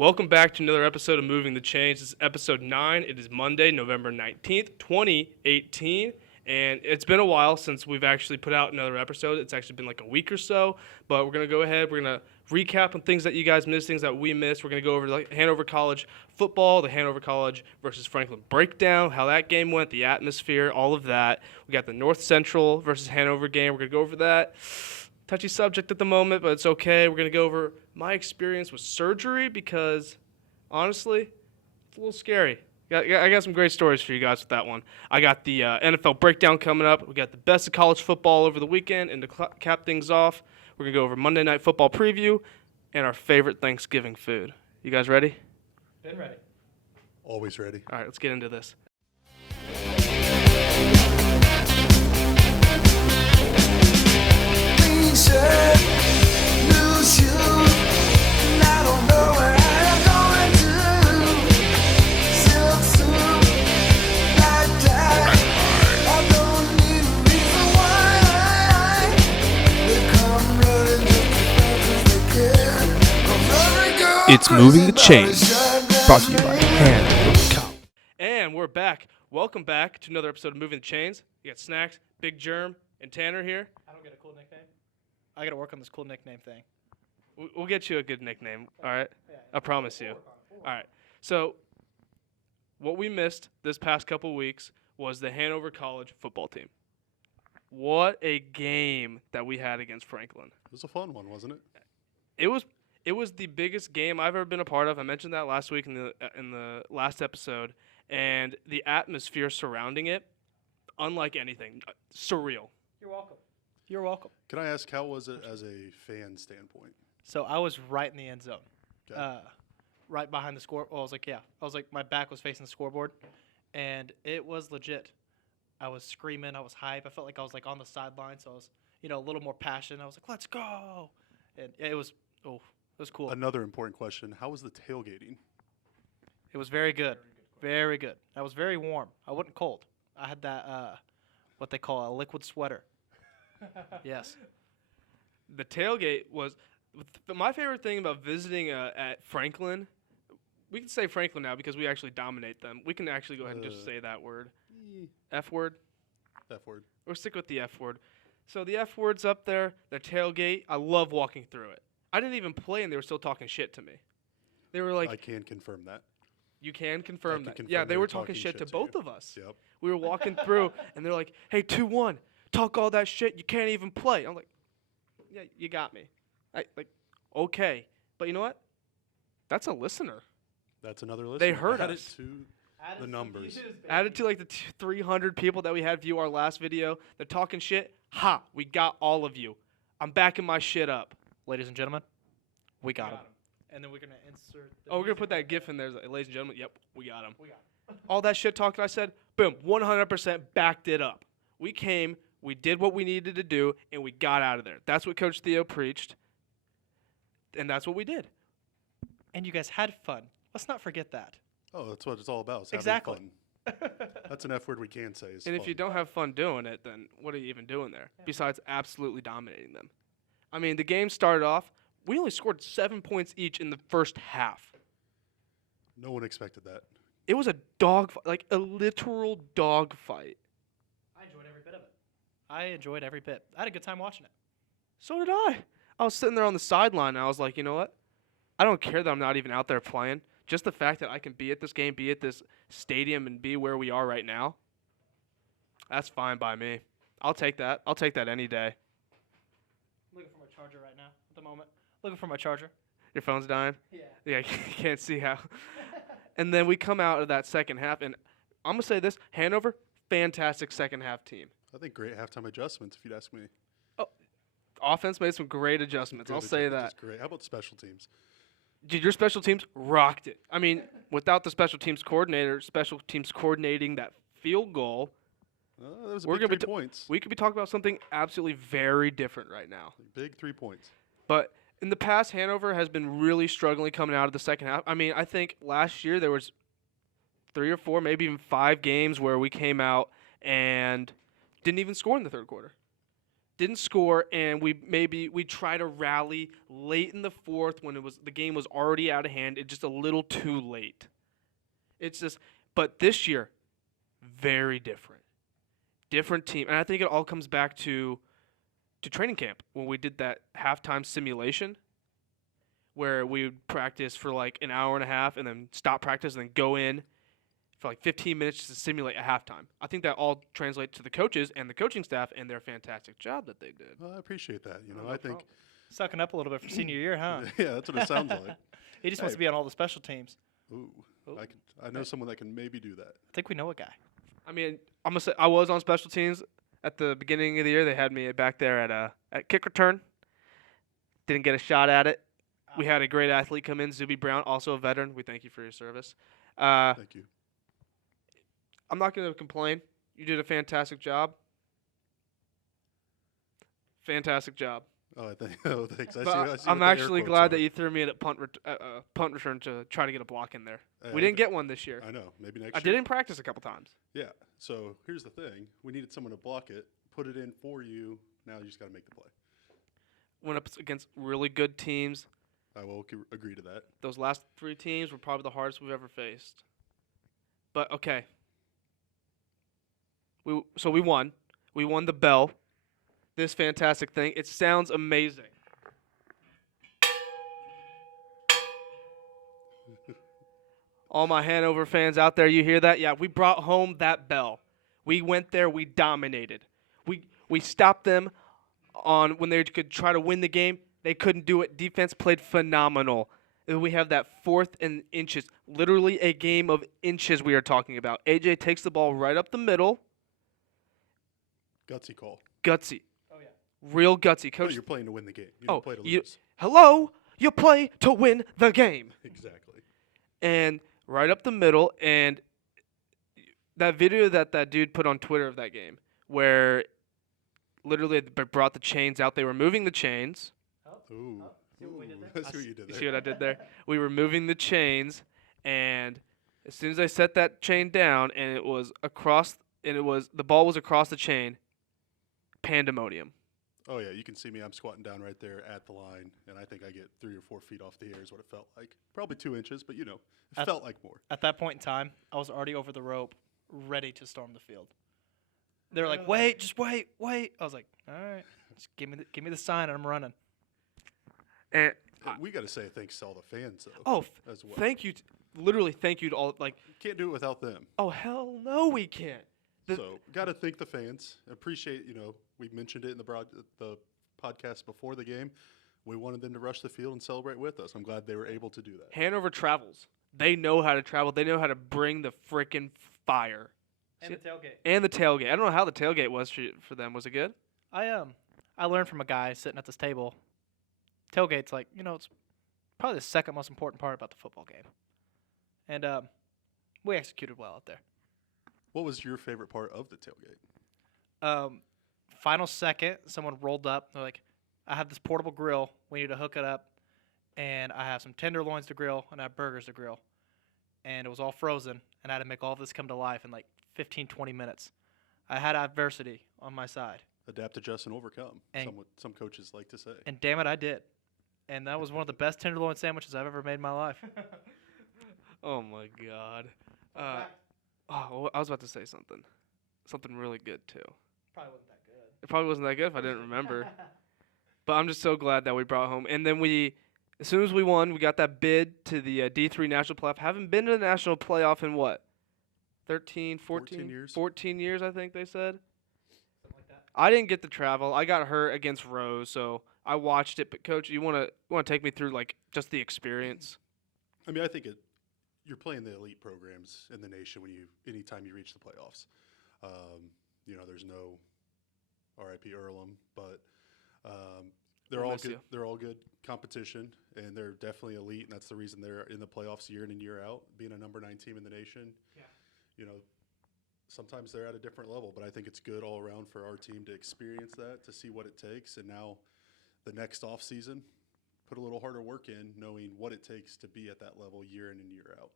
Welcome back to another episode of Moving the Chains. This is episode 9. It is Monday, November 19th, 2018. And it's been a while since we've actually put out another episode. It's actually been like a week or so. But we're going to go ahead. We're going to recap on things that you guys missed, things that we missed. We're going to go over like Hanover College football, the Hanover College versus Franklin breakdown, how that game went, the atmosphere, all of that. We got the North Central versus Hanover game. We're going to go over that. Touchy subject at the moment, but it's okay. We're going to go over my experience with surgery because, honestly, it's a little scary. I got some great stories for you guys with that one. I got the NFL breakdown coming up. We got the best of college football over the weekend. And to cap things off, we're going to go over Monday Night Football preview and our favorite Thanksgiving food. You guys ready? Been ready. Always ready. All right, let's get into this. It's Moving the Chains, brought to you by Hanover College. And we're back. Welcome back to another episode of Moving the Chains. You got Snacks, Big Jerm, and Tanner here. I don't get a cool nickname. I got to work on this cool nickname thing. We'll get you a good nickname, all right? Yeah. I promise you. All right. So what we missed this past couple weeks was the Hanover College football team. What a game that we had against Franklin. It was a fun one, wasn't it? It was the biggest game I've ever been a part of. I mentioned that last week in the last episode, and the atmosphere surrounding it, unlike anything, surreal. You're welcome. You're welcome. Can I ask, how was it as a fan standpoint? So I was right in the end zone, Okay. right behind the score. Well, I was like, my back was facing the scoreboard, and it was legit. I was screaming. I was hype. I felt like I was like on the sideline, so I was, a little more passionate. I was like, let's go. And it was cool. Another important question, how was the tailgating? It was very good. Very good. I was very warm. I wasn't cold. I had that, what they call a liquid sweater. Yes. The tailgate was my favorite thing about visiting at Franklin. We can say Franklin now because we actually dominate them. We can actually go ahead and just say that word. F word. F word. Or stick with the F word. So the F word's up there, the tailgate. I love walking through it. I didn't even play, and they were still talking shit to me. They were like, I can confirm that. You can confirm that. Confirm Yeah, they were talking shit to both you. of us. Yep. We were walking through, and they're like, hey, 2-1, talk all that shit. You can't even play. I'm like, yeah, you got me. Okay. But you know what? That's a listener. That's another listener. They heard Add us. it to the numbers. Added to like the 300 people that we had view our last video. They're talking shit. Ha, we got all of you. I'm backing my shit up. Ladies and gentlemen, we got him. And then we're going to insert We're going to put that GIF in there. Ladies and gentlemen, yep, we got him. We got him. All that shit talking I said, boom, 100% backed it up. We came, we did what we needed to do, and we got out of there. That's what Coach Theo preached, and that's what we did. And you guys had fun. Let's not forget that. Oh, that's what it's all about. It's Exactly. having fun. That's an F word we can say. Is And fun. if you don't have fun doing it, then what are you even doing there? Yeah. Besides absolutely dominating them. I mean, the game started off, we only scored 7 points each in the first half. No one expected that. It was a dog fight, like a literal dog fight. I enjoyed every bit of it. I enjoyed every bit. I had a good time watching it. So did I. I was sitting there on the sideline, and I was like, you know what? I don't care that I'm not even out there playing. Just the fact that I can be at this game, be at this stadium, and be where we are right now, that's fine by me. I'll take that. I'll take that any day. Looking for my charger right now at the moment. Looking for my charger. Your phone's dying? Yeah. Yeah, you can't see how. And then we come out of that second half, and I'm going to say this, Hanover, fantastic second half team. I think great halftime adjustments, if you'd ask me. Offense made some great adjustments. Good I'll say adjustments, that. that's great. How about the special teams? Dude, your special teams rocked it. I mean, without the special teams coordinating that field goal, That was a We're big gonna 3 be points. we could be talking about something absolutely very different right now. Big 3 points. But in the past, Hanover has been really struggling coming out of the second half. I mean, I think last year there was 3 or 4, maybe even 5 games where we came out and didn't even score in the third quarter. didn't score, and we try to rally late in the fourth when the game was already out of hand. It's just a little too late. It's just, but this year, very different team, and I think it all comes back to training camp when we did that halftime simulation, where we would practice for like an hour and a half and then stop practice and then go in for like 15 minutes to simulate a halftime. I think that all translates to the coaches and the coaching staff and their fantastic job that they did. Well, I appreciate that. You know, No I think. problem. Sucking up a little bit for senior year, huh? Yeah, that's what it sounds like. He just wants Hey. to be on all the special teams. Ooh, Ooh. I know someone that can maybe do that. I think we know a guy. I mean, I'm gonna say I was on special teams at the beginning of the year. They had me back there at kick return. Didn't get a shot at it. We had a great athlete come in, Zuby Brown, also a veteran. We thank you for your service. Thank you. I'm not gonna complain. You did a fantastic job. Fantastic job. Oh, I think. Oh, thanks. I But see what I'm the air actually quotes glad are. that you threw me in at punt return to try to get a block in there. Hey, We didn't get one this year. I know. Maybe next I year. did in practice a couple times. Yeah. So here's the thing: we needed someone to block it, put it in for you. Now you just got to make the play. Went up against really good teams. I will agree to that. Those last 3 teams were probably the hardest we've ever faced. But okay. So we won. We won the bell. This fantastic thing. It sounds amazing. All my Hanover fans out there, you hear that? Yeah, we brought home that bell. We went there, we dominated. We stopped them on when they could try to win the game. They couldn't do it. Defense played phenomenal. And we have that 4th and inches. Literally a game of inches we are talking about. AJ takes the ball right up the middle. Gutsy call. Gutsy. Oh, yeah. Real gutsy. But Coach, you're playing to win the game. You don't play to lose. hello? You play to win the game. Exactly. And right up the middle, and that video that dude put on Twitter of that game, where literally they brought the chains out. They were moving the chains. Ooh. See what we did there? I see what you did You there. see what I did there? We were moving the chains, and as soon as I set that chain down, and it was the ball was across the chain, pandemonium. Oh yeah, you can see me. I'm squatting down right there at the line, and I think I get 3 or 4 feet off the air is what it felt like. Probably 2 inches, but it At- felt like more. At that point in time, I was already over the rope, ready to storm the field. They were like, "Wait, just wait." I was like, "All right, just give me the sign, and I'm running." And We got to say thanks to all the fans though. oh, as well. thank you, literally thank you to all. Like, Can't do it without them. oh hell no, we can't. So got to thank the fans. Appreciate we mentioned it in the podcast before the game. We wanted them to rush the field and celebrate with us. I'm glad they were able to do that. Hanover travels. They know how to travel. They know how to bring the frickin' fire. And the tailgate. And the tailgate. I don't know how the tailgate was for them. Was it good? I learned from a guy sitting at this table. Tailgate's like, it's probably the second most important part about the football game. And we executed well out there. What was your favorite part of the tailgate? Final second, someone rolled up. They're like, I have this portable grill. We need to hook it up. And I have some tenderloins to grill, and I have burgers to grill. And it was all frozen, and I had to make all this come to life in like 15, 20 minutes. I had adversity on my side. Adapt, adjust, and overcome. And- Some coaches like to say. And damn it, I did. And that was one of the best tenderloin sandwiches I've ever made in my life. Oh my god. I was about to say something really good too. Probably wasn't that good. It probably wasn't that good if I didn't remember. But I'm just so glad that we brought home. And then as soon as we won, we got that bid to the D3 National Playoff. Haven't been to the National Playoff in what? 13, 14 years. 14 years, I think they said. Something like that. I didn't get to travel. I got hurt against Rose, so I watched it. But Coach, you want to take me through like just the experience? I mean, I think you're playing the elite programs in the nation anytime you reach the playoffs. There's no R.I.P. Earlham, but they're We'll all miss good. you. They're all good competition, and they're definitely elite, and that's the reason they're in the playoffs year in and year out, being a number 9 team in the nation. Yeah. Sometimes they're at a different level, but I think it's good all around for our team to experience that, to see what it takes, and now the next off season, put a little harder work in, knowing what it takes to be at that level year in and year out.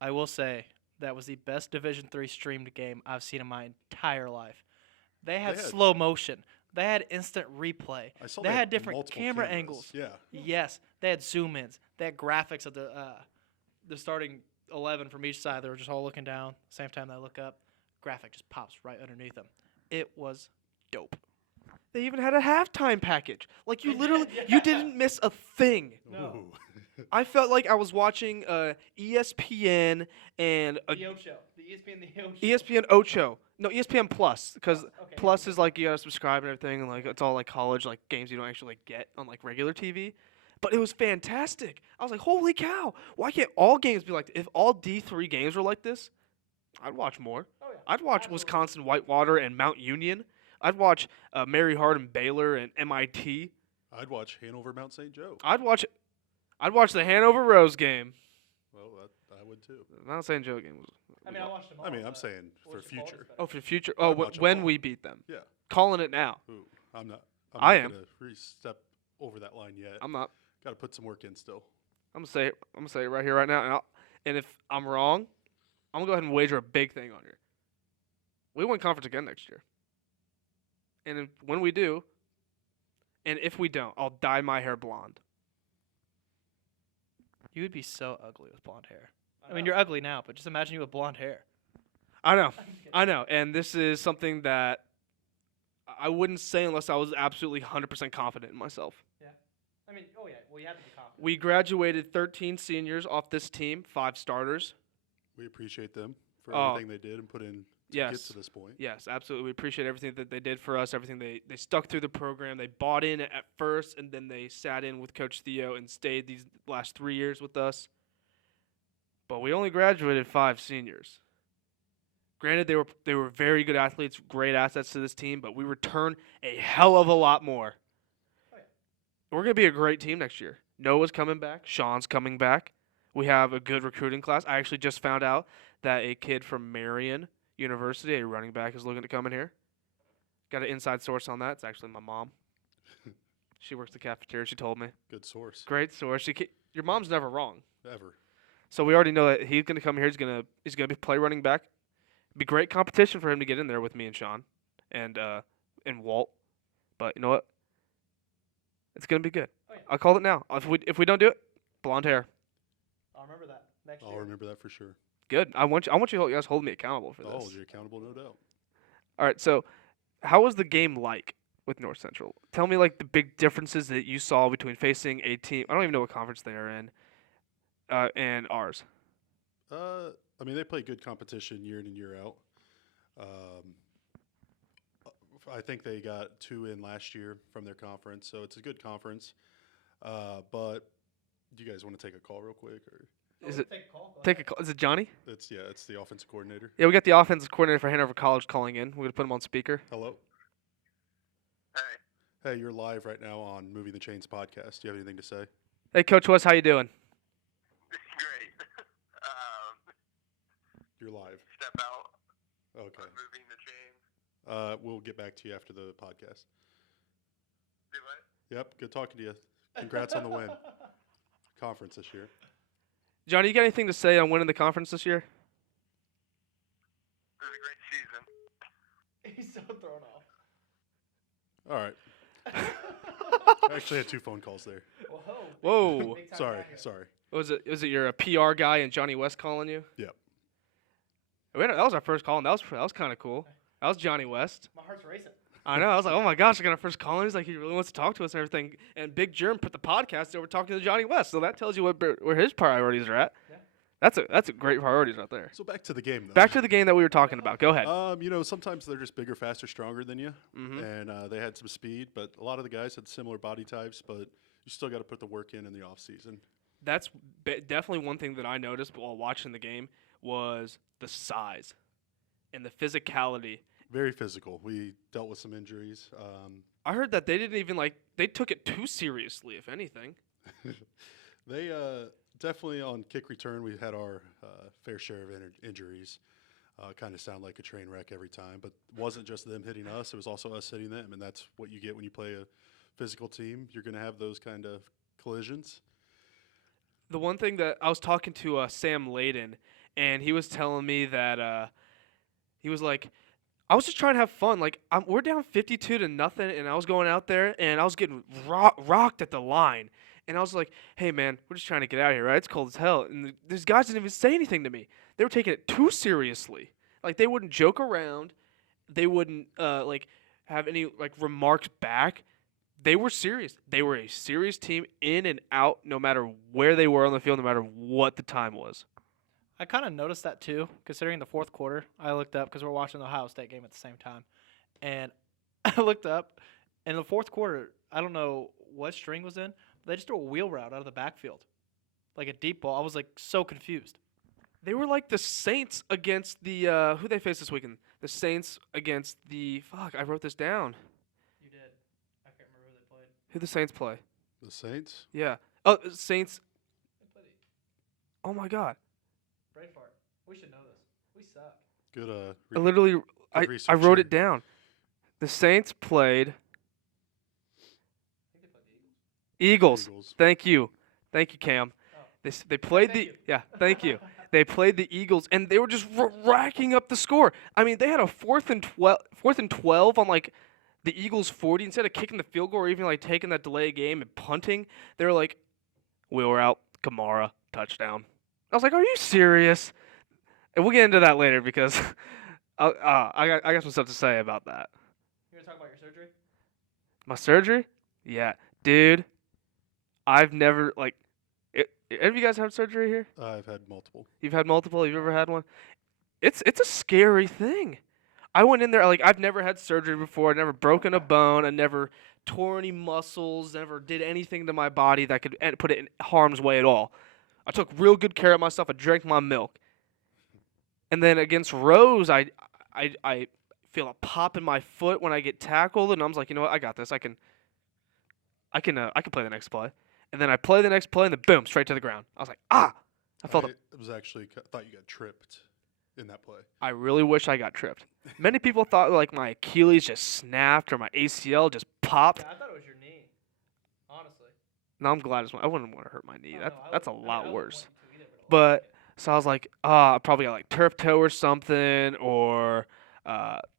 I will say that was the best Division III streamed game I've seen in my entire life. They had They had- slow motion. They had instant replay. I saw They had different multiple camera cameras. angles. Yeah. Yes, they had zoom ins. They had graphics of the starting 11 from each side. They were just all looking down. Same time they look up, graphic just pops right underneath them. It was dope. They even had a halftime package. Like you They literally, did, you yeah. didn't miss a thing. No. Ooh. I felt like I was watching ESPN and The Ocho. The ESPN the Ocho. ESPN Ocho. No, ESPN Plus, because Okay. Plus is like you gotta subscribe and everything, and like it's all like college like games you don't actually like get on like regular TV. But it was fantastic. I was like, holy cow! Why can't all games be like? If all D3 games were like this, I'd watch more. Oh, yeah. I'd watch Absolutely. Wisconsin Whitewater and Mount Union. I'd watch Mary Hardin Baylor and MIT. I'd watch Hanover Mount St. Joe. I'd watch the Hanover Rose game. Well, I would too. Mount St. Joe game was. I mean, I watched them all. I mean, I'm but saying for what's your future. favorite? Oh, for the future. I'd Oh, watch 'em when all. we beat them. Yeah. Calling it now. Ooh, I'm not. I I'm am. not gonna step over that line yet. I'm not. Got to put some work in still. I'm gonna say it right here, right now, and if I'm wrong, I'm gonna go ahead and wager a big thing on here. We win conference again next year, and when we do, and if we don't, I'll dye my hair blonde. You would be so ugly with blonde hair. I mean, you're ugly now, but just imagine you with blonde hair. I know, and this is something that I wouldn't say unless I was absolutely 100% confident in myself. I mean, oh yeah, well you have to be confident. We graduated 13 seniors off this team, 5 starters. We appreciate them for Oh. everything they did and put in to Yes. get to this point. Yes, absolutely. We appreciate everything that they did for us, everything they stuck through the program. They bought in at first, and then they sat in with Coach Theo and stayed these last 3 years with us. But we only graduated 5 seniors. Granted, they were very good athletes, great assets to this team, but we return a hell of a lot more. Oh, yeah. We're going to be a great team next year. Noah's coming back. Sean's coming back. We have a good recruiting class. I actually just found out that a kid from Marion University, a running back, is looking to come in here. Got an inside source on that. It's actually my mom. She works the cafeteria. She told me. Good source. Great source. Your mom's never wrong. Ever. So we already know that he's going to come here. He's going to be play running back. Be great competition for him to get in there with me and Sean and Walt. But you know what? It's going to be good. Oh, yeah. I'll call it now. If we don't do it, blonde hair. I'll remember that next I'll year. remember that for sure. Good. I want you guys to hold me accountable for I'll this. hold you accountable, no doubt. All right. So, how was the game like with North Central? Tell me like the big differences that you saw between facing a team. I don't even know what conference they are in, and ours. I mean, they play good competition year in and year out. I think they got 2 in last year from their conference, so it's a good conference. But do you guys want to take a call real quick, or Is it Take a call. take a call? Is it Johnny? it's the offensive coordinator. Yeah, we got the offensive coordinator for Hanover College calling in. We're gonna put him on speaker. Hello. Hey, Hey, you're live right now on Moving the Chains podcast. Do you have anything to say? Hey, Coach West, how you doing? great. You're live. Step out Okay. of moving the chains. We'll get back to you after the podcast. Do what? Yep. Good talking to you. Congrats on the win. Conference this year. Johnny, you got anything to say on winning the conference this year? It was a great season. He's so thrown off. All right. I actually had 2 phone calls there. Whoa. Big time Sorry. backup. Sorry. Was it your PR guy and Johnny West calling you? Yep. That was our first call, and that was kind of cool. That was Johnny West. My heart's racing. I know. I was like, oh my gosh, I got our first call. And he's like, he really wants to talk to us and everything. And Big Jerm put the podcast over talking to Johnny West, so that tells you where his priorities are at. Yeah. That's a great priorities right there. So back to the game, though. Back to the game that we were talking about. Go ahead. Sometimes they're just bigger, faster, stronger than you, Mhm. and they had some speed. But a lot of the guys had similar body types. But you still got to put the work in the off season. That's definitely one thing that I noticed while watching the game was the size and the physicality. Very physical. We dealt with some injuries. I heard that they didn't even they took it too seriously, if anything. They definitely on kick return we had our fair share of injuries. Kind of sound like a train wreck every time, but it wasn't just them hitting us; it was also us hitting them, and that's what you get when you play a physical team. You're going to have those kind of collisions. The one thing that I was talking to Sam Layden, and he was telling me that he was like, I was just trying to have fun. Like we're down 52 to nothing, and I was going out there and I was getting rocked at the line, and I was like, "Hey man, we're just trying to get out of here, right? It's cold as hell." And these guys didn't even say anything to me. They were taking it too seriously. Like they wouldn't joke around. They wouldn't like have any like remarks back. They were serious. They were a serious team in and out, no matter where they were on the field, no matter what the time was. I kind of noticed that too, considering the fourth quarter. I looked up because we're watching the Ohio State game at the same time, and I looked up, in the fourth quarter, I don't know what string was in, but they just threw a wheel route out of the backfield, like a deep ball. I was like so confused. They were like the Saints against the who they faced this weekend. The Saints against the I wrote this down. You did. I can't remember who they played. Who the Saints play? The Saints? Yeah. Oh, Saints. They played Oh my God. brain fart. We should know this. We suck. Good. I literally I research wrote here. it down. The Saints played I think they played the Eagles. Eagles. Thank you, Cam. Oh. They played Thank the you. yeah. Thank you. They played the Eagles, and they were just racking up the score. I mean, they had a fourth and 12 on like the Eagles 40. Instead of kicking the field goal or even like taking that delay game and punting, they were like, "Wheel route, Kamara, touchdown." I was like, "Are you serious?" And we'll get into that later because I got some stuff to say about that. You gonna talk about your surgery? My surgery? Yeah, dude. I've never like. Have you guys had surgery here? I've had multiple. You've had multiple. You've ever had one? It's a scary thing. I went in there like I've never had surgery before. I never broken a bone. I never tore any muscles. Never did anything to my body that could put it in harm's way at all. I took real good care of myself. I drank my milk. And then against Rose, I feel a pop in my foot when I get tackled, and I was like, you know what? I got this. I can play the next play. And then I play the next play, and then boom, straight to the ground. I was like, ah! I felt. Thought you got tripped in that play. I really wish I got tripped. Many people thought like my Achilles just snapped or my ACL just popped. Yeah, I thought it was your knee. Honestly. No, I'm glad I wouldn't want to hurt my knee. Oh, no, That's a I wouldn't- lot I wouldn't worse. want you to either, But I like it. so I was like, I probably got like turf toe or something, or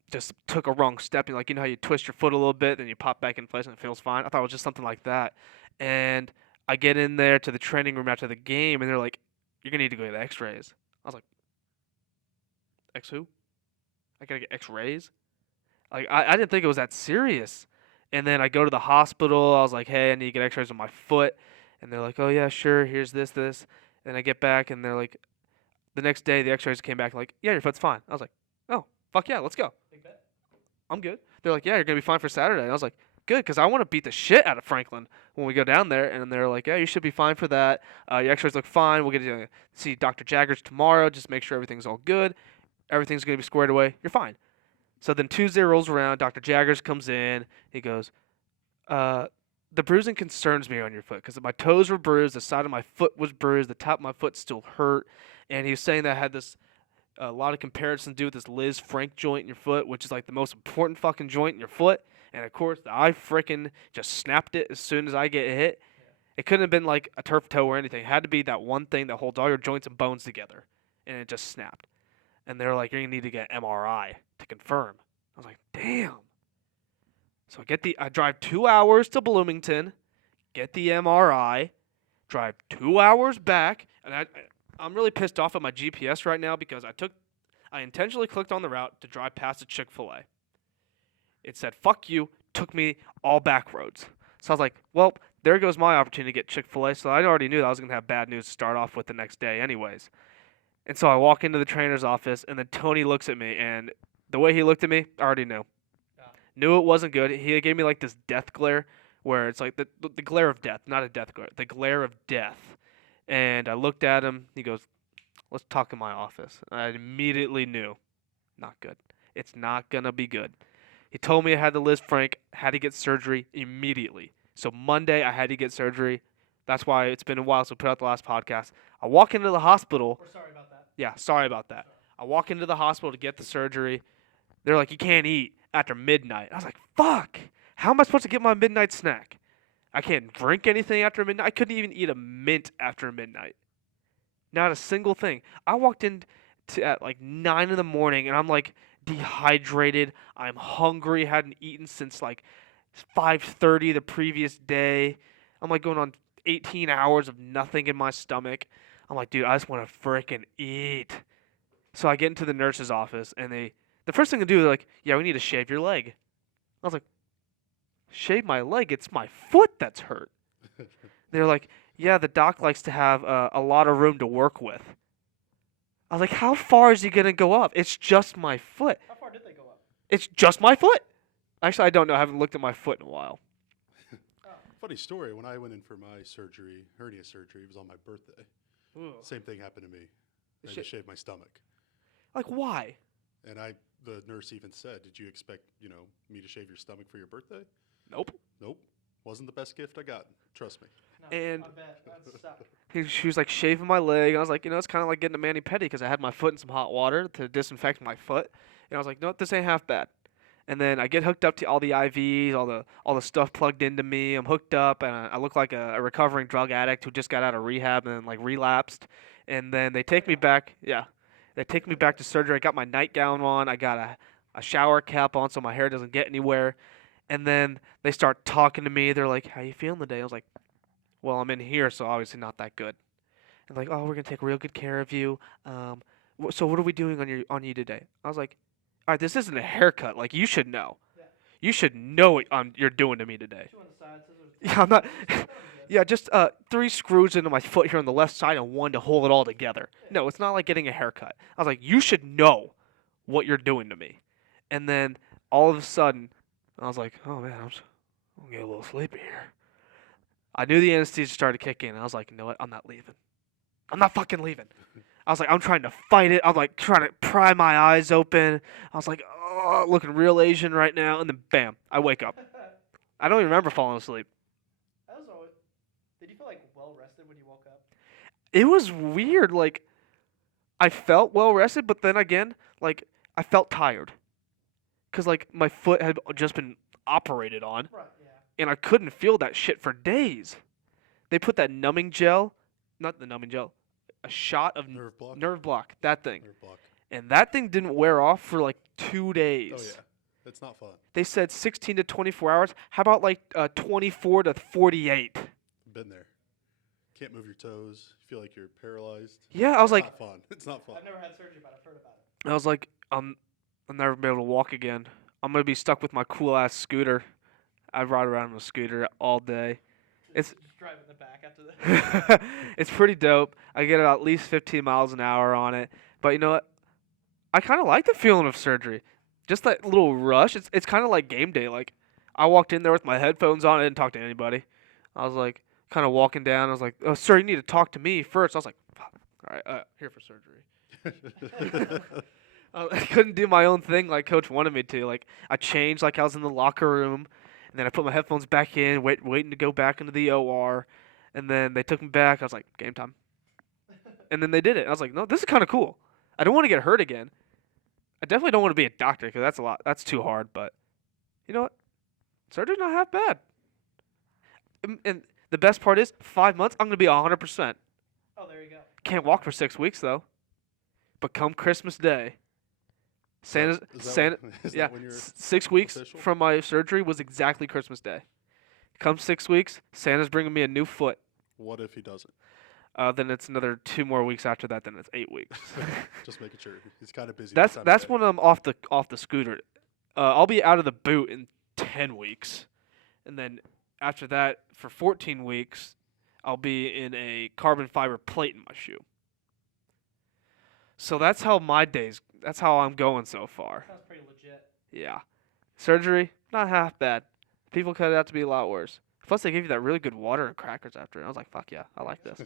just took a wrong step. Like, you know how you twist your foot a little bit, then you pop back in place and it feels fine. I thought it was just something like that. And I get in there to the training room after the game, and they're like, "You're gonna need to go get X-rays." I was like, "X who? I gotta get X-rays?" Like I didn't think it was that serious. And then I go to the hospital. I was like, "Hey, I need to get X-rays on my foot," and they're like, "Oh yeah, sure. Here's this." And I get back, and they're like, the next day the X-rays came back like, "Yeah, your foot's fine." I was like, "Oh, fuck yeah, let's go. Big bet. I'm good." They're like, "Yeah, you're gonna be fine for Saturday." And I was like, "Good, because I want to beat the shit out of Franklin when we go down there." And they're like, "Yeah, you should be fine for that. Your X-rays look fine. We'll get you to see Dr. Jaggers tomorrow. Just make sure everything's all good. Everything's gonna be squared away. You're fine." So then Tuesday rolls around. Dr. Jaggers comes in. He goes, "The bruising concerns me on your foot because my toes were bruised, the side of my foot was bruised, the top of my foot still hurt." And he was saying that I had this a lot of comparisons to do with this Liz Frank joint in your foot, which is like the most important fucking joint in your foot. And of course, I frickin' just snapped it as soon as I get hit. It couldn't have been like a turf toe or anything. It had to be that one thing that holds all your joints and bones together. And it just snapped. And they're like, "You're going to need to get an MRI to confirm." I was like, damn. So I drive 2 hours to Bloomington, get the MRI, drive 2 hours back, and I'm really pissed off at my GPS right now because I intentionally clicked on the route to drive past a Chick-fil-A. It said, "Fuck you," took me all back roads. So I was like, well, there goes my opportunity to get Chick-fil-A. So I already knew that I was going to have bad news to start off with the next day anyways. And so I walk into the trainer's office, and then Tony looks at me, and the way he looked at me, I already knew. Knew it wasn't good. He gave me like this death glare where it's like the glare of death, not a death glare, the glare of death. And I looked at him. He goes, "Let's talk in my office." And I immediately knew, not good. It's not going to be good. He told me I had the Liz Frank, had to get surgery immediately. So Monday I had to get surgery. That's why it's been a while since we put out the last podcast. I walk into the hospital. We're sorry about that. Yeah, sorry about that. I walk into the hospital to get the surgery. They're like, "You can't eat after midnight." I was like, fuck. How am I supposed to get my midnight snack? I can't drink anything after midnight. I couldn't even eat a mint after midnight. Not a single thing. I walked in at like 9 in the morning, and I'm like dehydrated. I'm hungry. Hadn't eaten since like 5:30 the previous day. I'm like going on 18 hours of nothing in my stomach. I'm like, dude, I just want to freaking eat. So I get into the nurse's office, and the first thing they do, they're like, yeah, we need to shave your leg. I was like, shave my leg? It's my foot that's hurt. They're like, yeah, the doc likes to have a lot of room to work with. I was like, how far is he going to go up? It's just my foot. How far did they go up? It's just my foot. Actually, I don't know. I haven't looked at my foot in a while. Funny story. When I went in for my surgery, hernia surgery, it was on my birthday. Ooh. Same thing happened to me. They just shaved my stomach. Like, why? And the nurse even said, "Did you expect, me to shave your stomach for your birthday?" Nope. Nope. Wasn't the best gift I got. Trust me. No, And- I bet. That sucked. She was like shaving my leg. And I was like, it's kind of like getting a mani-pedi because I had my foot in some hot water to disinfect my foot. And I was like, no, this ain't half bad. And then I get hooked up to all the IVs, all the stuff plugged into me. I'm hooked up, and I look like a recovering drug addict who just got out of rehab and like relapsed. And then they take me back. Yeah, they take me back to surgery. I got my nightgown on. I got a shower cap on so my hair doesn't get anywhere. And then they start talking to me. They're like, "How you feeling today?" I was like, "Well, I'm in here, so obviously not that good." And like, "Oh, we're gonna take real good care of you. So what are we doing on you today?" I was like, "All right, this isn't a haircut. Like, you should know. Yeah. You should know what you're doing to me today." Two on the side, scissors. Yeah, I'm not. That'll be good. Yeah, just 3 screws into my foot here on the left side and 1 to hold it all together. No, it's not like getting a haircut. I was like, you should know what you're doing to me. And then all of a sudden, I was like, oh man, I'm gonna get a little sleepy here. I knew the anesthesia started to kick in. I was like, you know what? I'm not leaving. I'm not fucking leaving. I was like, I'm trying to fight it. I'm like trying to pry my eyes open. I was like, oh, looking real Asian right now. And then bam, I wake up. I don't even remember falling asleep. That was always. Did you feel like well rested when you woke up? It was weird. Like, I felt well rested, but then again, like, I felt tired. Because, like, my foot had just been operated on, Right. Yeah. and I couldn't feel that shit for days. They put that numbing gel, not the numbing gel, a shot of Nerve block. nerve block, that thing. Nerve block. And that thing didn't wear off for, like, 2 days. Oh yeah, it's not fun. They said 16 to 24 hours. How about, like, 24 to 48? Been there. Can't move your toes. Feel like you're paralyzed. Yeah, I was like, Not fun. It's not fun. I've never had surgery, but I've heard about it. I was like, I'll never be able to walk again. I'm gonna be stuck with my cool ass scooter. I ride around on a scooter all day. It's- Just drive in the back after that. It's pretty dope. I get at least 15 miles an hour on it. But you know what? I kind of like the feeling of surgery. Just that little rush. It's kind of like game day. Like, I walked in there with my headphones on. I didn't talk to anybody. I was like, kind of walking down. I was like, "Oh, sir, you need to talk to me first." I was like, "Fuck. All right, here for surgery." I couldn't do my own thing like Coach wanted me to. Like, I changed like I was in the locker room, and then I put my headphones back in, waiting to go back into the OR, and then they took me back. I was like, game time. And then they did it. I was like, no, this is kind of cool. I don't want to get hurt again. I definitely don't want to be a doctor because that's a lot. That's too hard. But you know what? Surgery's not half bad. And the best part is, 5 months, I'm gonna be 100%. Oh, there you go. Can't walk for 6 weeks though. But come Christmas Day, Santa, Is yeah, that when you're 6 weeks official? from my surgery was exactly Christmas Day. Come 6 weeks, Santa's bringing me a new foot. What if he doesn't? Then it's another 2 more weeks after that. Then it's 8 weeks. Just making sure. He's kind of busy. that's this time of that's day. when I'm off the scooter. I'll be out of the boot in 10 weeks, and then after that for 14 weeks, I'll be in a carbon fiber plate in my shoe. So that's how my days. That's how I'm going so far. Sounds pretty legit. Yeah. Surgery, not half bad. People cut it out to be a lot worse. Plus, they give you that really good water and crackers after. I was like, fuck yeah, I like this. Do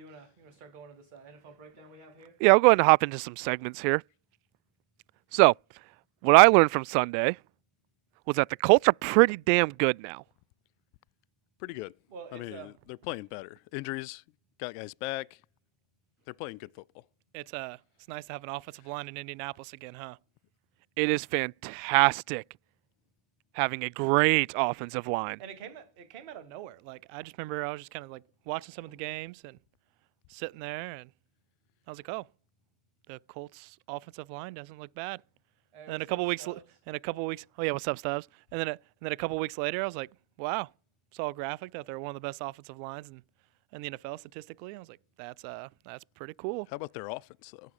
you wanna start going to this NFL breakdown we have here? Yeah, I'll go ahead and hop into some segments here. So, what I learned from Sunday was that the Colts are pretty damn good now. Pretty good. Well, I it's, mean, they're playing better. Injuries got guys back. They're playing good football. it's nice to have an offensive line in Indianapolis again, huh? It is fantastic having a great offensive line. And it came out of nowhere. Like, I just remember I was just kind of like watching some of the games and sitting there, and I was like, oh, the Colts offensive line doesn't look bad. And then a couple weeks, oh yeah, what's up, Stubbs? And then a couple weeks later, I was like, wow, saw a graphic that they're one of the best offensive lines in the NFL statistically. I was like, that's pretty cool. How about their offense, though?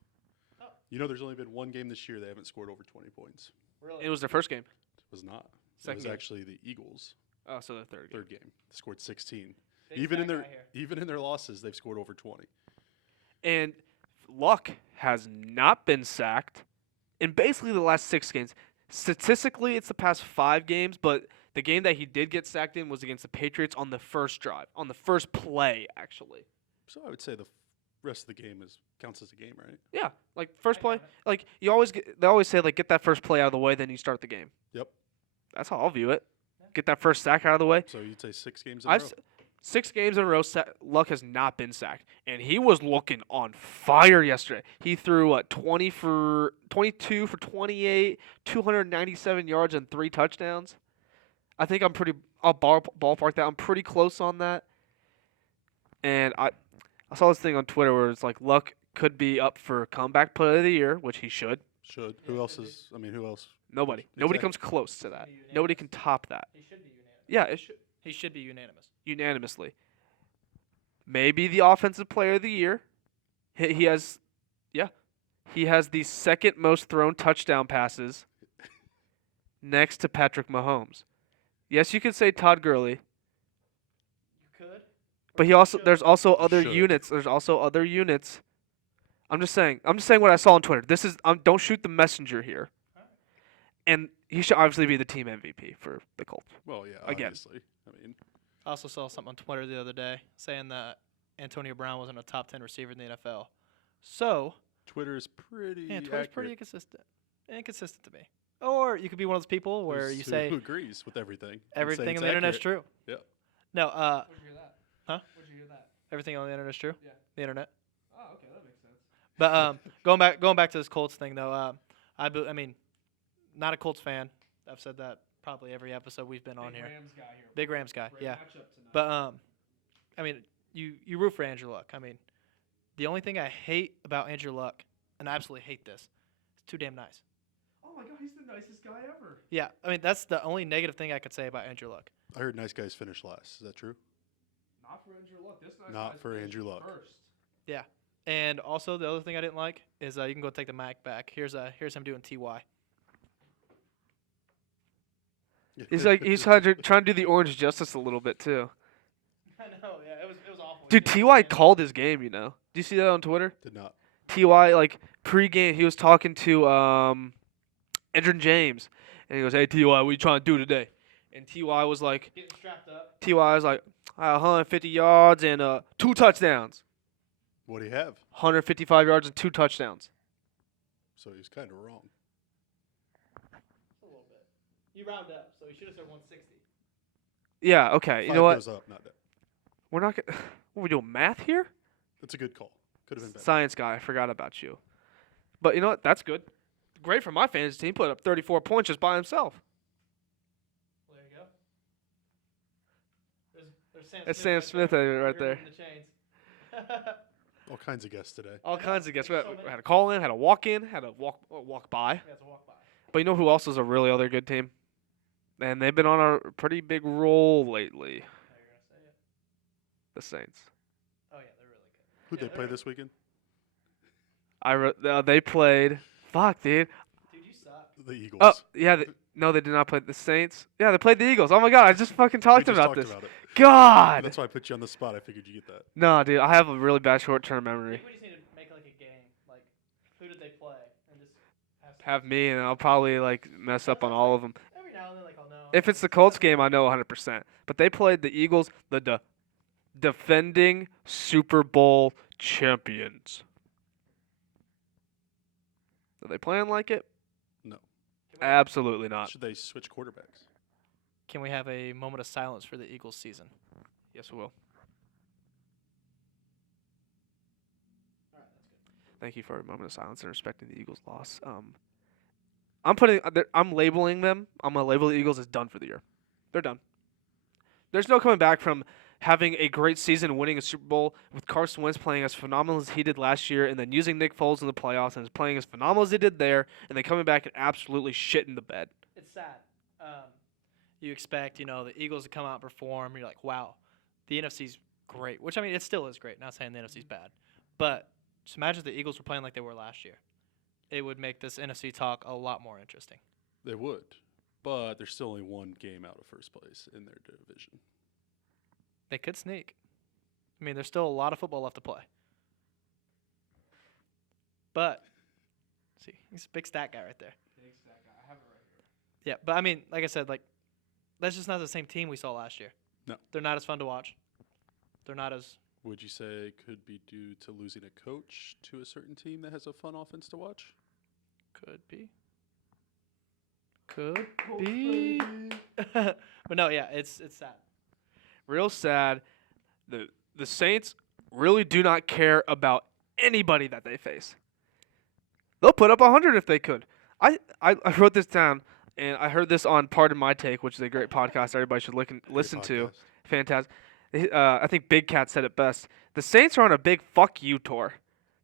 Oh. You know, there's only been one game this year they haven't scored over 20 points. Really? It was their first game. It was not. Second it was game. actually the Eagles. Oh, so the third game. Third game. They scored 16. Big Even in fat their guy here. even in their losses, they've scored over 20. And Luck has not been sacked in basically the last 6 games. Statistically, it's the past 5 games, but the game that he did get sacked in was against the Patriots on the first drive, on the first play, actually. So I would say the rest of the game counts as a game, right? Yeah, like first play, like they always say like get that first play out of the way, then you start the game. Yep. That's how I'll view it. Get that first sack out of the way. So you'd say 6 games in a row? 6 games in a row, Luck has not been sacked, and he was looking on fire yesterday. He threw 22 for 28, 297 yards and 3 touchdowns. I think I'll ballpark that. I'm pretty close on that. And I saw this thing on Twitter where it's like Luck could be up for comeback player of the year, which he should. Should. Who else is? I mean, who else? Nobody Exactly. comes close to that. Should be unanimous. Nobody can top that. He should be unanimous. Yeah, it should. He should be unanimous. Unanimously. Maybe the offensive player of the year. He has the second most thrown touchdown passes next to Patrick Mahomes. Yes, you could say Todd Gurley, You could. but there's also other Should. units. There's also other units. I'm just saying what I saw on Twitter. This is don't shoot the messenger here. And he should obviously be the team MVP for the Colts. Well, yeah, Again. obviously. I mean, I also saw something on Twitter the other day saying that Antonio Brown wasn't a top 10 receiver in the NFL. So, Twitter is pretty. yeah, Twitter's pretty accurate. inconsistent to me. Or you could be one of those people where you say who agrees with everything. and say everything it's on the internet's accurate. true. Yep. No, Where'd you hear that? Huh? Where'd you hear that? everything on the internet's true. Yeah. The internet. Oh, okay, that makes sense. But going back to this Colts thing though, I mean, not a Colts fan. I've said that probably every episode we've been on here. Rams guy here. Big Rams guy, Great yeah. matchup tonight. But I mean, you root for Andrew Luck. I mean, the only thing I hate about Andrew Luck, and I absolutely hate this, is too damn nice. oh my God, he's the nicest guy ever. Yeah, I mean that's the only negative thing I could say about Andrew Luck. I heard nice guys finish last. Is that true? Not for Andrew Luck. This nice Not guy's for finished Andrew Luck. First. Yeah, and also the other thing I didn't like is you can go take the mic back. Here's him doing TY. He's trying to do the Orange Justice a little bit too. I know, yeah, it was awful. Dude, Ty called his game. You know? Do you see that on Twitter? Did not. Ty like pregame, he was talking to Andrew James, and he goes, "Hey Ty, what you trying to do today?" And Ty was like, Getting strapped up. 150 yards and 2 touchdowns. What do you have? 155 yards and 2 touchdowns. So he was kind of wrong. A little bit. You round up, so he should have said 160. Yeah. Okay. You Five know what? goes up, not down. We're not gonna. What are we doing? Math here? That's a good call. Could have been better. Science guy. I forgot about you. But you know what? That's good. Great for my fantasy team. Put up 34 points just by himself. Well, there you go. There's Sam That's Smith Sam Smith right You're there. moving the chains. All kinds of guests today. All kinds of guests. We So many. had a call in, had a walk in, had a walk by. Yeah, it's a walk by. But you know who else is a really other good team? And they've been on a pretty big roll lately. Now you're gonna say it. The Saints. Oh yeah, they're really good. Who'd Yeah, they play they're- this weekend? They played. Fuck, dude. Dude, you suck. The Eagles. Oh, yeah. No, they did not play the Saints. Yeah, they played the Eagles. Oh my God, I just fucking We talked just about talked this. about it. God. That's why I put you on the spot. I figured you get that. No, dude, I have a really bad short-term I memory. think we just need to make like a game. Like, who did they play? And just Have me, and I'll probably like mess up on all of them. every now and then, like, I'll know. If it's the Colts game, I know 100%. But they played the Eagles, the defending Super Bowl champions. Are they playing like it? No. Absolutely not. Should they switch quarterbacks? Can we have a moment of silence for the Eagles season? Yes, we will. Thank you for a moment of silence and respecting the Eagles' loss. I'm labeling them. I'm gonna label the Eagles as done for the year. They're done. There's no coming back from having a great season, winning a Super Bowl, with Carson Wentz playing as phenomenal as he did last year, and then using Nick Foles in the playoffs and playing as phenomenal as he did there, and then coming back and absolutely shitting the bed. It's sad. You expect, the Eagles to come out and perform. You're like, wow, the NFC's great. Which, I mean, it still is great. Not saying the NFC's bad. But just imagine if the Eagles were playing like they were last year. It would make this NFC talk a lot more interesting. They would, but there's still only one game out of first place in their division. They could sneak. I mean, there's still a lot of football left to play. But, see, he's a big stat guy right there. Big stat guy. I have it right here. Yeah, but I mean, like I said, that's just not the same team we saw last year. No. They're not as fun to watch. They're not as... Would you say it could be due to losing a coach to a certain team that has a fun offense to watch? Could be. Could be. But no, yeah, it's sad. Real sad. The Saints really do not care about anybody that they face. They'll put up 100 if they could. I wrote this down, and I heard this on Pardon My Take, which is a great podcast everybody should listen to. Fantastic. I think Big Cat said it best. The Saints are on a big fuck you tour.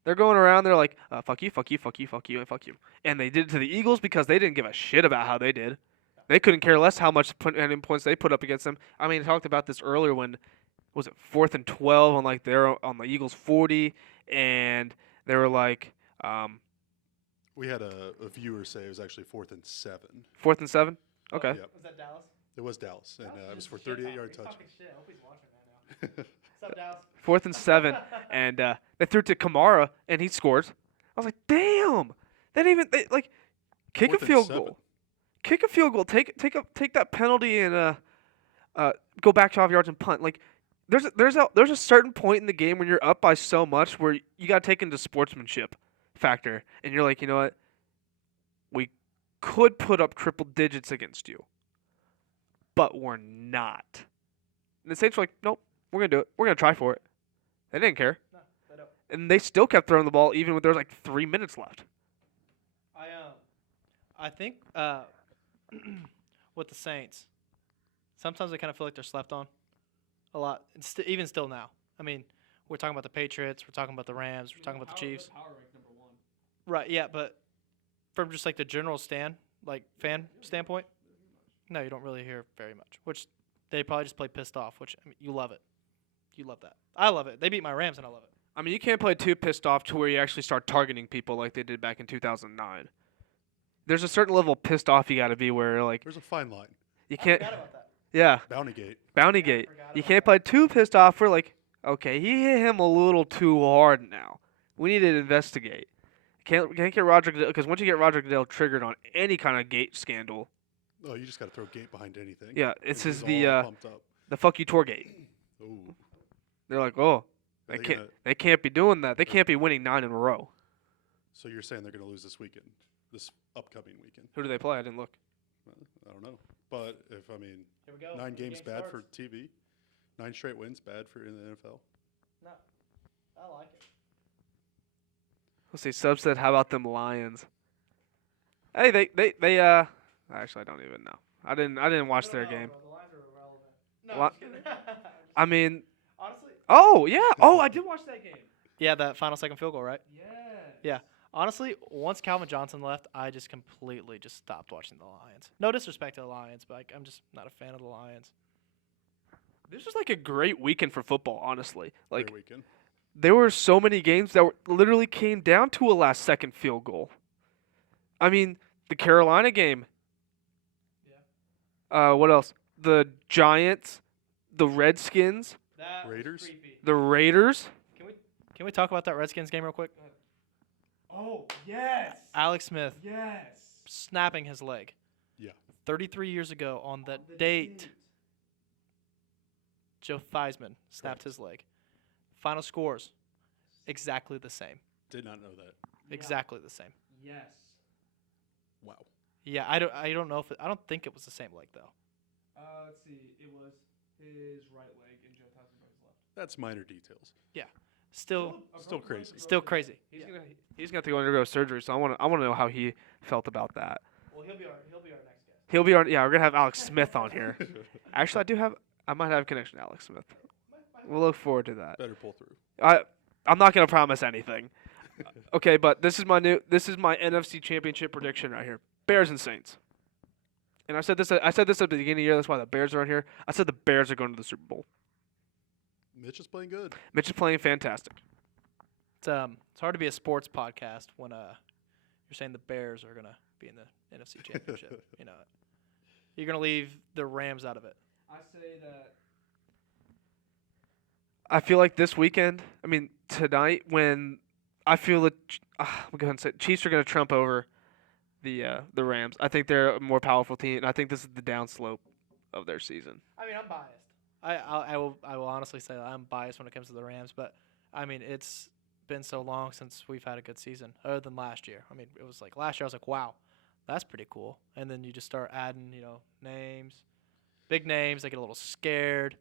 They're going around, they're like, fuck you, fuck you, fuck you, fuck you, and fuck you. And they did it to the Eagles because they didn't give a shit about how they did. They couldn't care less how much points they put up against them. I mean, I talked about this earlier when, was it 4th and 12 on they're on the Eagles 40, and they were like, We had a viewer say it was actually 4th and 7. 4th and 7? Okay. Yep. Was that Dallas? It was Dallas, and it was for 38-yard touchdown. Shit. I hope he's watching right now. What's up, Dallas? 4th and 7, and they threw it to Kamara, and he scores. I was like, damn! They didn't even kick 4th a and field 7. goal. Kick a field goal. Take that penalty and go back 12 yards and punt. Like, there's a certain point in the game when you're up by so much where you got to take into sportsmanship factor, and you're like, you know what? We could put up triple digits against you, but we're not. And the Saints were like, nope, we're gonna do it. We're gonna try for it. They didn't care. No, they don't. And they still kept throwing the ball even when there was like 3 minutes left. I think with the Saints, sometimes I kind of feel like they're slept on a lot. Even still now. I mean, we're talking about the Patriots, we're talking about the Rams, we're talking about the Chiefs. Right, yeah, but from just like the general fan standpoint, no, you don't really hear very much. Which they probably just play pissed off, which, I mean, you love it. You love that. I love it. They beat my Rams and I love it. I mean, you can't play too pissed off to where you actually start targeting people like they did back in 2009. There's a certain level of pissed off you got to be where, like, There's a fine line. you can't. I forgot about that. Yeah, Bounty gate. Bounty Gate. You can't play too pissed off. We're like, okay, he hit him a little too hard now. We need to investigate. Can't get Roger Goodell, because once you get Roger Goodell triggered on any kind of gate scandal, Oh, you just got to throw gate behind anything. yeah, it's He's just all pumped up. the fuck you tour gate. Ooh. They're like, oh, Are they can't be doing that. They can't be winning 9 in a row. So you're saying they're going to lose this weekend, this upcoming weekend? Who do they play? I didn't look. Well, I don't know. But Here we go. 9 The games game bad starts. for TV. 9 straight wins bad for in the NFL. No, I like it. Let's see. Sub said, "How about them Lions?" Hey, they actually, I don't even know. I didn't watch their game. The lines are irrelevant. No, What? I'm just kidding. I mean, Honestly. oh yeah, oh I did watch that game. Yeah, that final second field goal, right? Yeah. Yeah. Honestly, once Calvin Johnson left, I just completely just stopped watching the Lions. No disrespect to the Lions, but I'm just not a fan of the Lions. This was like a great weekend for football, honestly. Like, Great weekend. there were so many games that literally came down to a last-second field goal. I mean, the Carolina game. Yeah. What else? The Giants, the Redskins, That Raiders? was creepy. the Raiders. Can we talk about that Redskins game real quick? Oh yes. Alex Smith Yes. snapping his leg. Yeah. 33 years ago on the date, Joe Theismann snapped his leg. Final scores, exactly the same. Did not know that. Exactly the same. Yes. Wow. Yeah, I don't know if I don't think it was the same leg though. Let's see. It was his right leg and Joe Theismann's left. That's minor details. Still crazy. Still crazy. He's gonna have to go undergo surgery, so I want to know how he felt about that. Well, he'll be our next guest. He'll be on. Yeah, we're gonna have Alex Smith on here. Actually, I might have a connection to Alex Smith. We'll look forward to that. Better pull through. I'm not gonna promise anything. Okay, but this is my NFC Championship prediction right here. Bears and Saints. And I said this at the beginning of the year. That's why the Bears are on here. I said the Bears are going to the Super Bowl. Mitch is playing good. Mitch is playing fantastic. It's hard to be a sports podcast when you're saying the Bears are gonna be in the NFC Championship. You know, you're gonna leave the Rams out of it. I say that. I feel like this weekend. I mean tonight when I feel that I'm going to say Chiefs are going to trump over the Rams. I think they're a more powerful team, and I think this is the downslope of their season. I mean, I'm biased. I will honestly say that I'm biased when it comes to the Rams, but I mean it's been so long since we've had a good season, other than last year. I mean, it was like last year I was like, wow, that's pretty cool. And then you just start adding, names, big names. They get a little scared.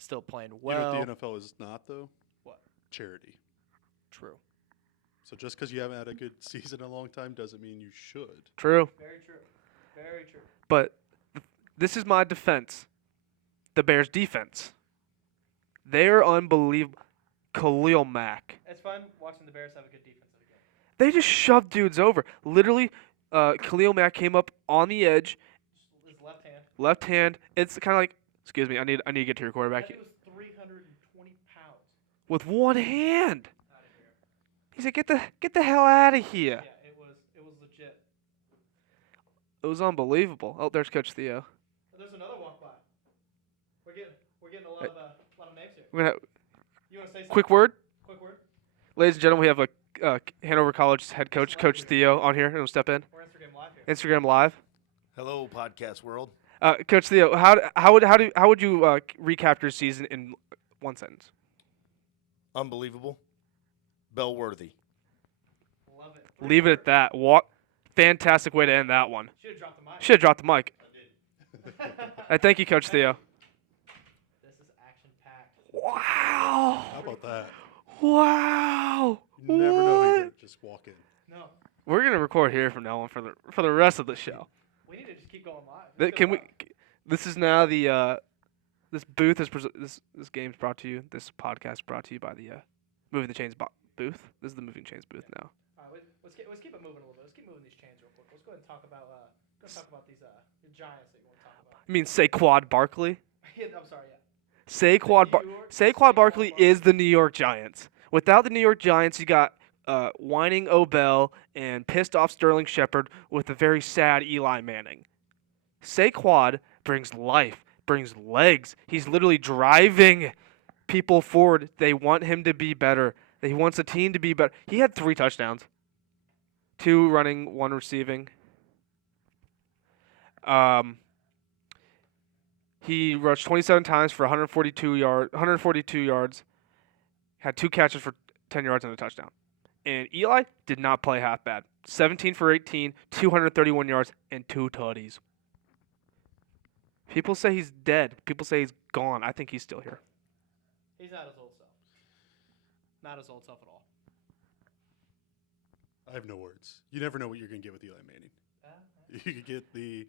Still playing well. You know what the NFL is not, though? What? Charity. True. So just because you haven't had a good season in a long time doesn't mean you should. True. Very true. Very true. But this is my defense. The Bears' defense. They're unbelievable. Khalil Mack. It's fun watching the Bears have a good defense again. They just shoved dudes over. Literally, Khalil Mack came up on the edge. His left hand. Left hand. It's kind of like, excuse me, I need to get to your quarterback. That dude was 320 pounds. With one hand. Out of here. He said, get the hell out of here. Yeah, it was legit. It was unbelievable. Oh, there's Coach Theo. There's another walk by. We're getting a lot of names here. We're gonna You want to say something? quick word. Quick word. Ladies and gentlemen, we have a Hanover College head coach, Coach Theo, on here. And he'll step in. We're Instagram live here. Instagram Live. Hello, podcast world. Coach Theo, how would you recap your season in one sentence? Unbelievable. Bell-worthy. Love it. Leave it at that. Fantastic way to end that one. Should have dropped the mic. Should have dropped the mic. I did. Thank you, Coach Theo. This is action packed. Wow. How about that? Wow. You never know who you're What? gonna just walk in. No, We're gonna record here from now on for the rest of the show. we need to just keep going live. Can we? This is now the this booth is this game's brought to you. This podcast brought to you by the Moving the Chains booth. This is the Moving Chains booth now. All right, let's keep it moving a little bit. Let's keep moving these chains real quick. Let's go ahead and talk about these the Giants that you want to talk about. You mean Saquon Barkley? Yeah, I'm sorry. Yeah. Saquon Barkley is the New York Giants. Without the New York Giants, you got whining Odell and pissed off Sterling Shepard with a very sad Eli Manning. Saquon brings life, brings legs. He's literally driving people forward. They want him to be better. He wants the team to be better. He had 3 touchdowns. 2 running, 1 receiving. He rushed 27 times for 142 yards. Had 2 catches for 10 yards and a touchdown. And Eli did not play half bad. 17 for 18, 231 yards, and 2 tutties. People say he's dead. People say he's gone. I think he's still here. He's not his old self. Not his old self at all. I have no words. You never know what you're gonna get with Eli Manning. You could get the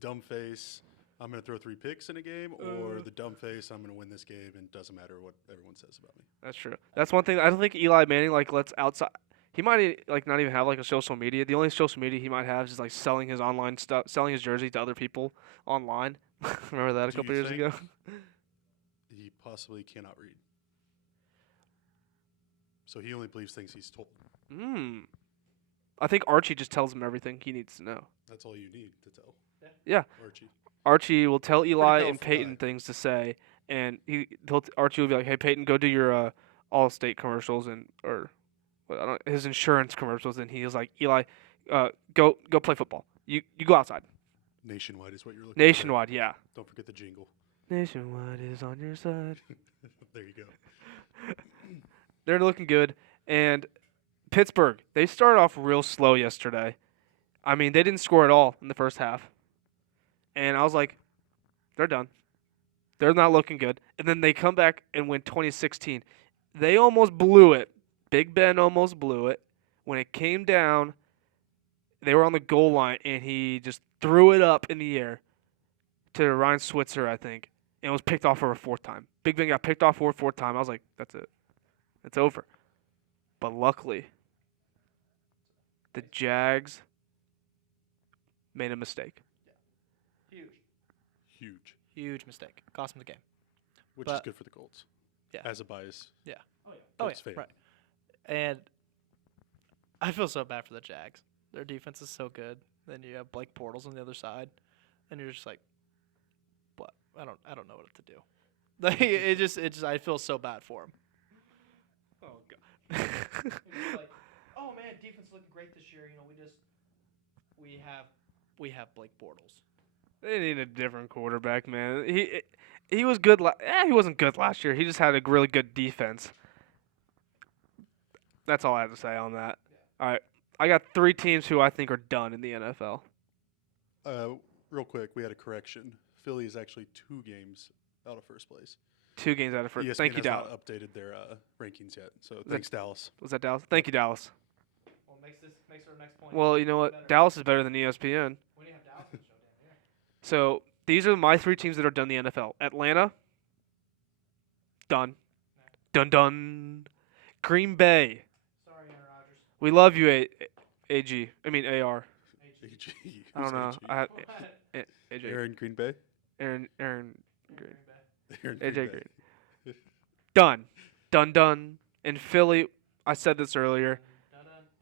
dumb face, I'm going to throw 3 picks in a game, or the dumb face, I'm going to win this game, and it doesn't matter what everyone says about me. That's true. That's one thing. I don't think Eli Manning lets outside. He might not even have a social media. The only social media he might have is just selling his online stuff, selling his jersey to other people online. Remember that a Do couple you years think- ago? He possibly cannot read. So he only believes things he's told. I think Archie just tells him everything he needs to know. That's all you need to tell. Yeah. Archie. Archie will tell Eli and powerful Peyton guy. things to say, and Archie will be like, "Hey Peyton, go do your Allstate commercials his insurance commercials," and he was like, "Eli, go play football. You go outside." Nationwide is what you're looking for. Nationwide, yeah. Don't forget the jingle. Nationwide is on your side. There you go. They're looking good, and Pittsburgh, they started off real slow yesterday. I mean, they didn't score at all in the first half. And I was like, they're done. They're not looking good. And then they come back and win 2016. They almost blew it. Big Ben almost blew it. When it came down, they were on the goal line, and he just threw it up in the air to Ryan Switzer, I think. and was picked off for a fourth time. Big Ben got picked off for a fourth time. I was like, that's it. It's over. But luckily, the Jags made a mistake. Huge mistake. Cost them the game. Which is But- good for the Colts. Yeah. As a bias. Oh Colts yeah, fan. right. And I feel so bad for the Jags. Their defense is so good. Then you have Blake Bortles on the other side, and you're just like, what? I don't know what to do. Like it just I feel so bad for him. Oh god. Like, oh man, defense looking great this year. You know, we have Blake Bortles. They need a different quarterback, man. He was good. He wasn't good last year. He just had a really good defense. That's all I have to say on that. All right, I got 3 teams who I think are done in the NFL. Real quick, we had a correction. Philly is actually 2 games out of first place. 2 games out of first. ESPN Thank you, has Dallas. not updated their rankings yet. So thanks, Dallas. Was that Dallas? Thank you, Dallas. Well, makes our next point. Well, you know what? Dallas is better than ESPN. We didn't have Dallas on the show, damn near. So these are my 3 teams that are done in the NFL. Atlanta, done. Done. Green Bay. Sorry, Aaron Rodgers. We love you, AG. I mean AR. AG. I don't know. Who's I have AJ. Aaron Green Bay? Aaron Green. Aaron AJ Bay. Green. Done. In Philly, I said this earlier.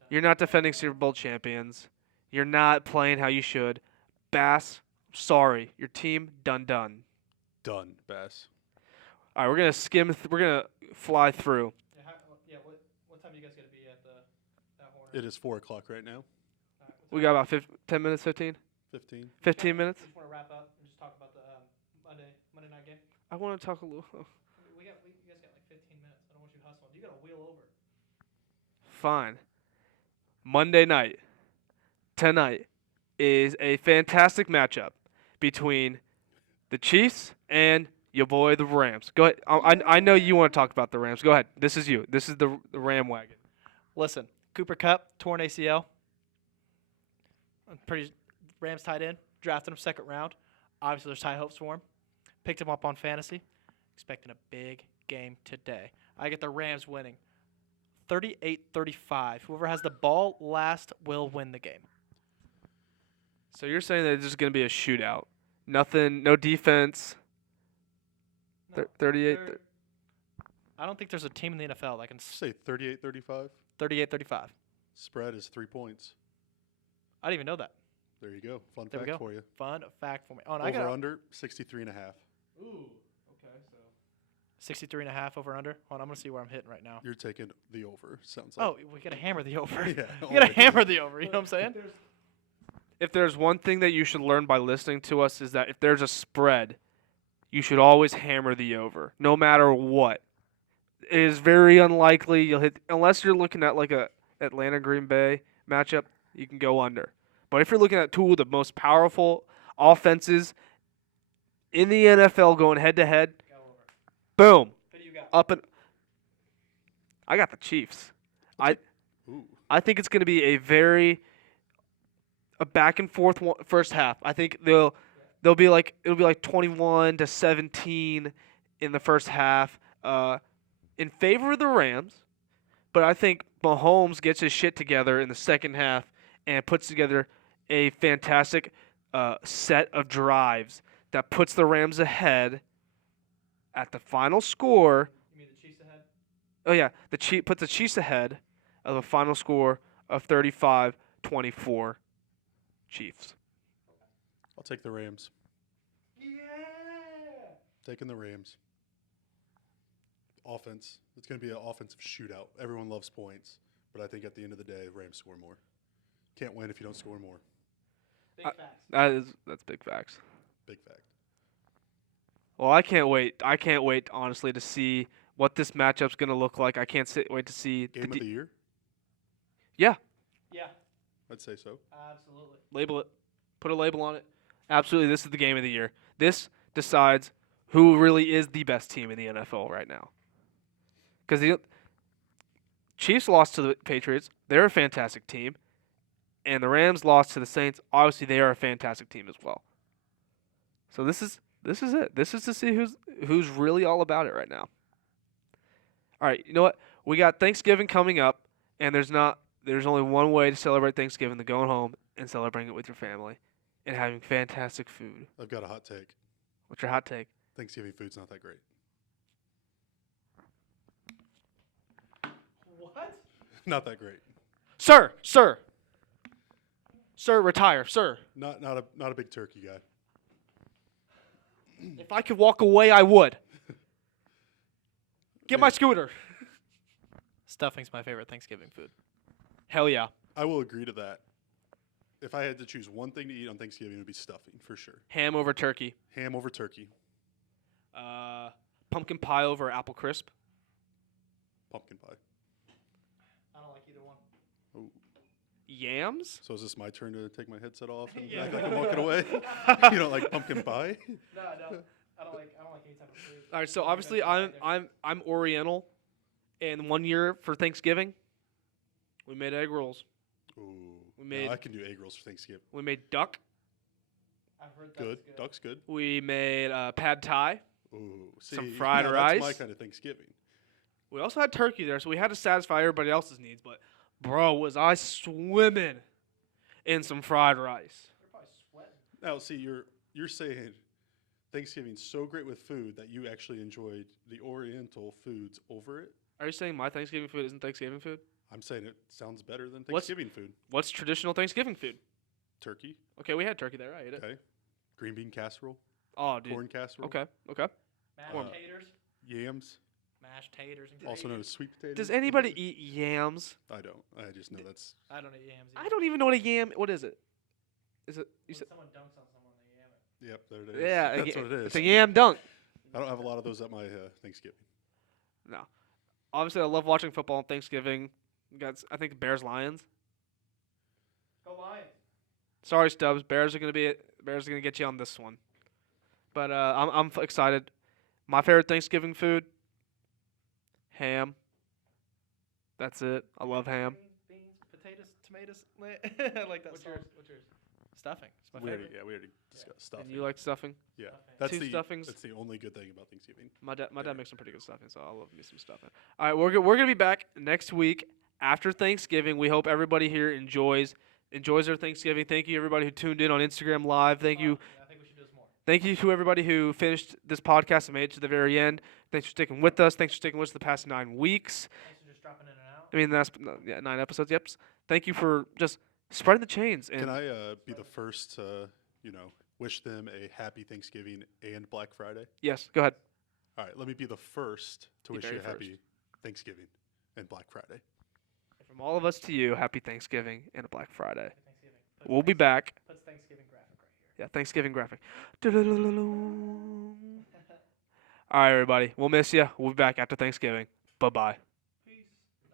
You're not defending Super Bowl champions. You're not playing how you should. Bass, sorry. Your team, done. Done, Bass. All right, we're going to we're going to fly through. What time are you guys going to be at that horn? It is 4 o'clock right now. We got about 10 minutes, 15? 15. 15 minutes? Just want to wrap up and just talk about the Monday night game. I want to talk a little. You guys got like 15 minutes. I don't want you hustling. You got to wheel over. Fine. Monday night, tonight, is a fantastic matchup between the Chiefs and your boy, the Rams. Go ahead. I know you want to talk about the Rams. Go ahead. This is you. This is the Ram wagon. Listen, Cooper Kupp, torn ACL. Rams tight end. Drafted him second round. Obviously, there's high hopes for him. Picked him up on fantasy. Expecting a big game today. I get the Rams winning 38-35. Whoever has the ball last will win the game. So you're saying that it's just going to be a shootout. Nothing, no defense. No, 38. I don't think there's a team in the NFL that can Say 38-35. 38-35. Spread is 3 points. I didn't even know that. There you go. Fun There we fact go. for you. Fun fact for me. Oh, and Over under 63.5. Ooh. Okay. So 63.5 over under. Hold on, I'm gonna see where I'm hitting right now. You're taking the over. Sounds like. Oh, we gotta hammer the over. Yeah, We gotta always. hammer the over. You know what I'm saying? if there's one thing that you should learn by listening to us is that if there's a spread, you should always hammer the over, no matter what. It is very unlikely you'll hit unless you're looking at like a Atlanta Green Bay matchup. You can go under, but if you're looking at 2 of the most powerful offenses in the NFL going head to head, boom, Who do you got? up and. I got the Chiefs. Ooh. I think it's going to be a back and forth first half. I think it'll be like 21-17 in the first half, in favor of the Rams. But I think Mahomes gets his shit together in the second half and puts together a fantastic set of drives that puts the Rams ahead at the final score. You mean the Chiefs ahead? Oh yeah, puts the Chiefs ahead of a final score of 35-24 Chiefs. I'll take the Rams. Yeah. Taking the Rams. Offense. It's going to be an offensive shootout. Everyone loves points, but I think at the end of the day, Rams score more. Can't win if you don't score more. Big facts. That's big facts. Big fact. Well, I can't wait. I can't wait honestly to see what this matchup's going to look like. I can't wait to see Game of the year? Yeah, Yeah, I'd say so. absolutely. label it. Put a label on it. Absolutely, this is the game of the year. This decides who really is the best team in the NFL right now. Because the Chiefs lost to the Patriots. They're a fantastic team. And the Rams lost to the Saints. Obviously, they are a fantastic team as well. So this is This is it. This is to see who's really all about it right now. All right, you know what? We got Thanksgiving coming up, and there's only one way to celebrate Thanksgiving: to going home and celebrating it with your family and having fantastic food. I've got a hot take. What's your hot take? Thanksgiving food's not that great. What? Not that great. Sir, retire, sir. Not a big turkey guy. If I could walk away, I would. Get my scooter. Stuffing's my favorite Thanksgiving food. Hell yeah. I will agree to that. If I had to choose one thing to eat on Thanksgiving, it would be stuffing for sure. Ham over turkey. Ham over turkey. Pumpkin pie over apple crisp. Pumpkin pie. I don't like either one. Ooh. Yams. So is this my turn to take my headset off and act like I'm walking away? You don't like pumpkin pie? No, I don't. I don't like any type of food. All right, so obviously I'm Oriental, and one year for Thanksgiving, we made egg rolls. Ooh. We made- I can do egg rolls for Thanksgiving. We made duck. I've heard Good. Duck's good. We made pad thai. Ooh. See, Some fried now rice. That's my kind of Thanksgiving. We also had turkey there, so we had to satisfy everybody else's needs. But, bro, was I swimming in some fried rice. You're probably sweating. Now, see, you're saying Thanksgiving's so great with food that you actually enjoyed the Oriental foods over it. Are you saying my Thanksgiving food isn't Thanksgiving food? I'm saying it sounds better than What's- Thanksgiving food. What's traditional Thanksgiving food? Turkey. Okay, we had turkey there. I ate it. Okay. Green bean casserole. Oh, dude. Corn casserole. Okay. Mashed Uh, taters. Yams, Mashed taters and also known as sweet potatoes. Does anybody eat yams? I don't. I just know that's. I don't eat yams. I don't even know what a yam. What is it? Is it? You When said? someone dunks on someone, they yam it. Yep, there it is. Yeah, that's what it is. It's a yam dunk. I don't have a lot of those at my Thanksgiving. No. Obviously, I love watching football on Thanksgiving. I think Bears Lions. Go Lions. Sorry, Stubbs. Bears are gonna get you on this one. But I'm excited. My favorite Thanksgiving food. Ham. That's it. I love ham. Beans, potatoes, tomatoes. I like that. What's sauce. yours? Stuffing. It's my We already favorite. discussed stuffing. And you like stuffing? Yeah, Stuffing. that's Two the stuffings. That's the only good thing about Thanksgiving. My dad makes some pretty good stuffing, so I love me some stuffing. All right, we're gonna be back next week after Thanksgiving. We hope everybody here enjoys their Thanksgiving. Thank you everybody who tuned in on Instagram Live. Thank you. Yeah, I think we should do this more. Thank you to everybody who finished this podcast and made it to the very end. Thanks for sticking with us. Thanks for sticking with us the past 9 weeks. Thanks for just dropping in and out. I mean, that's 9 episodes. Yep. Thank you for just spreading the chains. And Can I be the first to, wish them a happy Thanksgiving and Black Friday? yes, go ahead. All right, let me be the first to Be wish you very a happy Thanksgiving and Black Friday. From all of us to you, happy Thanksgiving and a Black Friday. Thanksgiving. Puts We'll be back. Puts Thanksgiving graphic right here. Yeah, Thanksgiving graphic. All right, everybody. We'll miss you. We'll be back after Thanksgiving. Bye-bye.